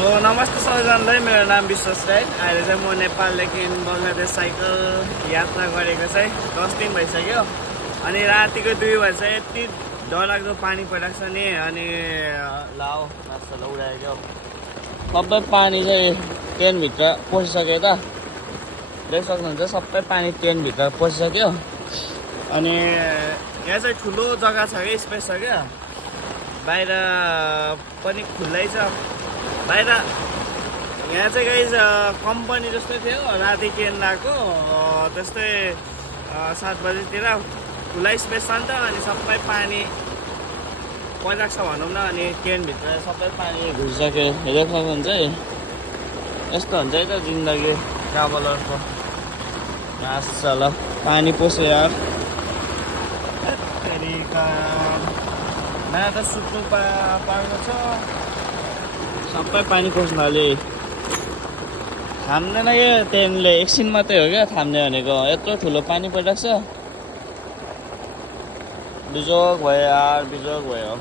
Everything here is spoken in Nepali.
सो नमस्ते सबैजनालाई, मेरो नाम विश्वास राई। अहिले चाहिँ म नेपालदेखि बङ्गलादेश साइकल यात्रा गरेको चाहिँ 10 दिन भइसक्यो। अनि रातिको 2 बजे चाहिँ यति डरलाग्दो पानी परिरहेको छ नि। अनि लाओ मासुलाई उडायो सबै पानी चाहिँ ट्रेनभित्र पसिसक्यो त, देख सक्नुहुन्छ सबै पानी ट्रेनभित्र पसिसक्यो। अनि यहाँ चाहिँ ठुलो जग्गा छ क्या, स्पेस छ क्या, बाहिर पनि खुल्लै छ। बाहिर यहाँ चाहिँ गाइज कम्पनी जस्तै थियो, राति ट्रेन लगाएको त्यस्तै 7 बजीतिर खुल्लै स्पेस छ नि त। अनि सबै पानी परिरहेको छ भनौँ न। अनि ट्रेनभित्र सबै पानी घुसिसक्यो, हेरेको सक्नुहुन्छ है। यस्तो हुन्छ है त जिन्दगी ट्राभलरको। मासला पानी पस्यो यार, नयाँ त सुत्नु पाएको छ, सबै पानी पस्न थाल्यो। थाम्दैन क्या ट्रेनले, एकछिन मात्रै हो क्या थाम्ने भनेको, यत्रो ठुलो पानी परिरहेको छ। बिजोग भयो यार, बिजोग भयो।